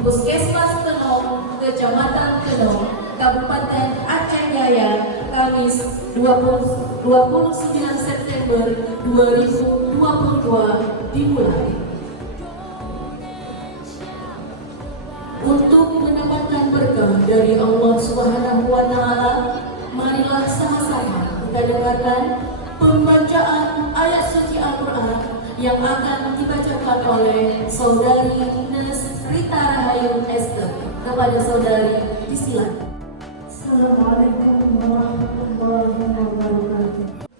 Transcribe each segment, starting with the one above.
Puskesmas Tenong, Kecamatan Tenong, Kabupaten Aceh Jaya, Kamis 29 September 2022 dimulai. Untuk mendapatkan berkah dari Allah Subhanahu wa Ta'ala, marilah sama-sama kita dengarkan pembacaan ayat suci Al-Quran yang akan dibacakan oleh Saudari Rita Rahayu Esther. Kepada saudari, disilakan. Assalamualaikum warahmatullahi wabarakatuh.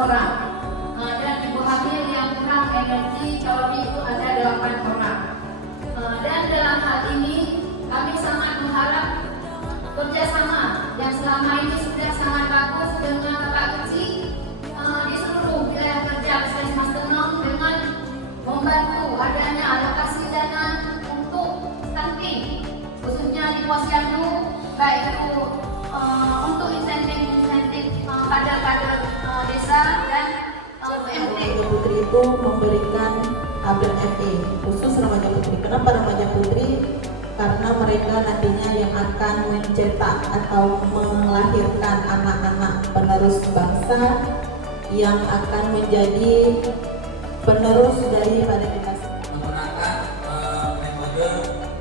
orang. Dan ibu hamil yang kurang energi kalori itu ada 8 orang. Dan dalam hal ini kami sangat berharap kerjasama yang selama ini sudah sangat bagus dengan Bapak Kecil di seluruh wilayah kerja Puskesmas Tenong dengan membantu adanya alokasi dana untuk stunting khususnya di posyandu, baik itu untuk insentif kader-kader desa dan UMT. Putri itu memberikan tabel FE khusus remaja putri. Kenapa remaja putri? Karena mereka nantinya yang akan mencetak atau melahirkan anak-anak penerus bangsa yang akan menjadi penerus daripada kita. Menggunakan metode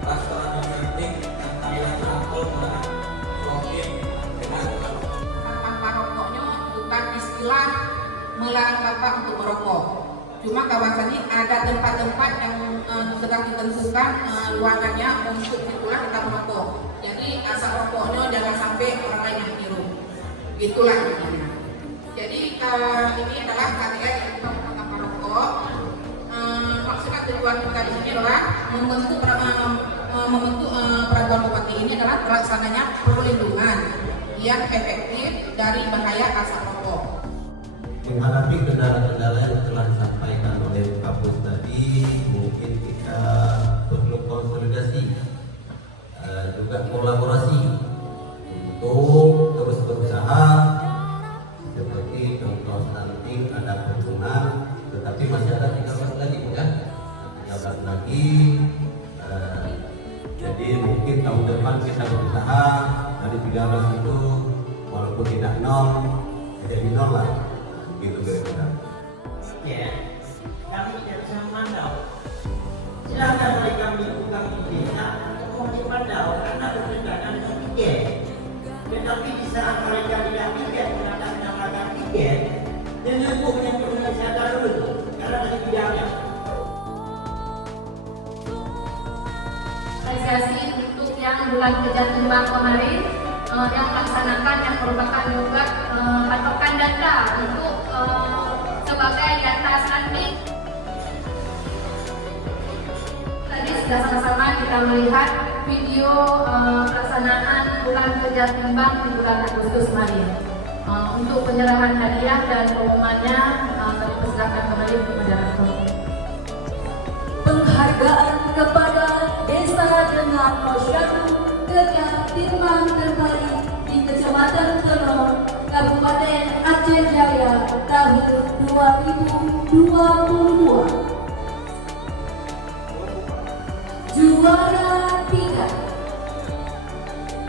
restoran domestik yang kalian atur dengan smoking dengan tanpa rokoknya bukan istilah melarang bapak untuk merokok. Cuma kawasan ini ada tempat-tempat yang sedang ditentukan ruangannya untuk itulah kita merokok. Jadi asap rokoknya jangan sampai orang lain yang hirup. Itulah intinya. Jadi ini adalah KTR yang kita tanpa rokok. Maksudnya tujuan kita di sini adalah membentuk peraturan bupati ini adalah terlaksananya perlindungan yang efektif dari bahaya asap rokok. Menghadapi kendala-kendala yang telah disampaikan oleh Kapus tadi, mungkin kita perlu konsolidasi, juga kolaborasi untuk terus berusaha. Seperti contoh stunting ada penurunan, tetapi masih ada 13 lagi ya, 13 lagi. Jadi mungkin tahun depan kita berusaha dari 13 itu walaupun tidak nol, jadi nol lah. Gitu kira-kira. Ya, kami tidak bisa memandau. Silakan mereka melakukan desa mau dipandau karena berkaitan dengan tiket. Tetapi di saat mereka tidak tiket mengatasnamakan tiket, menyebutnya perusahaan kesehatan dulu karena dari bidangnya. Apresiasi untuk yang bulan kerja timbang kemarin yang melaksanakan yang merupakan juga patokan data untuk sebagai data stunting. Tadi sudah sama-sama kita melihat video pelaksanaan bulan kerja timbang di bulan Agustus kemarin. Untuk penyerahan hadiah dan pengumumannya kami persilakan kembali kepada Rektor. Penghargaan kepada desa dengan posyandu kerja timbang terbaik di Kecamatan Tenong, Kabupaten Aceh Jaya tahun 2022. Juara 3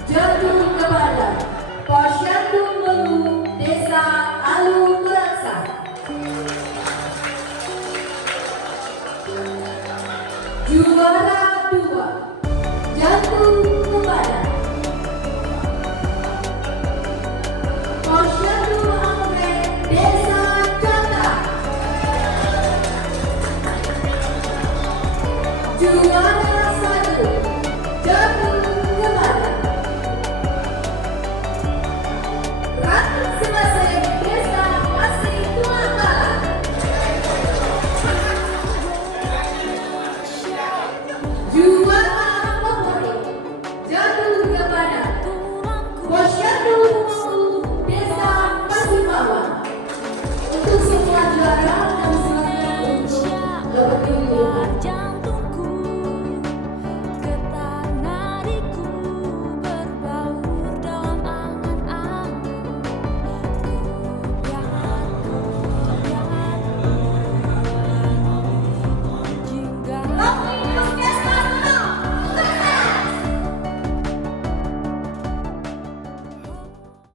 jatuh kepada posyandu Melu Desa Alu Melaksa.